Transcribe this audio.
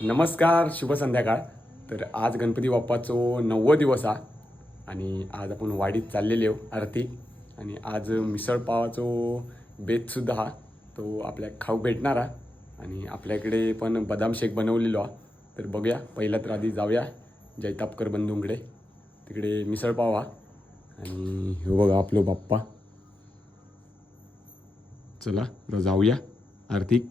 नमस्कार, शुभ संध्याकाळ. तर आज गणपती बाप्पाचो 9वा दिवस हा आणि आज आपण वाडीत चाललेले हो आरती. आणि आज मिसळ पावाचो बेतसुद्धा हा तो आपल्या खाऊ भेटणार हा. आणि आपल्याकडे पण बदाम शेक बनवलेलो हा. तर बघूया, पहिला तर आधी जाऊया जैतापकर बंधूंकडे. तिकडे मिसळ पाव हा. आणि हे बघा आपलो बाप्पा. चला तर जाऊया आरती.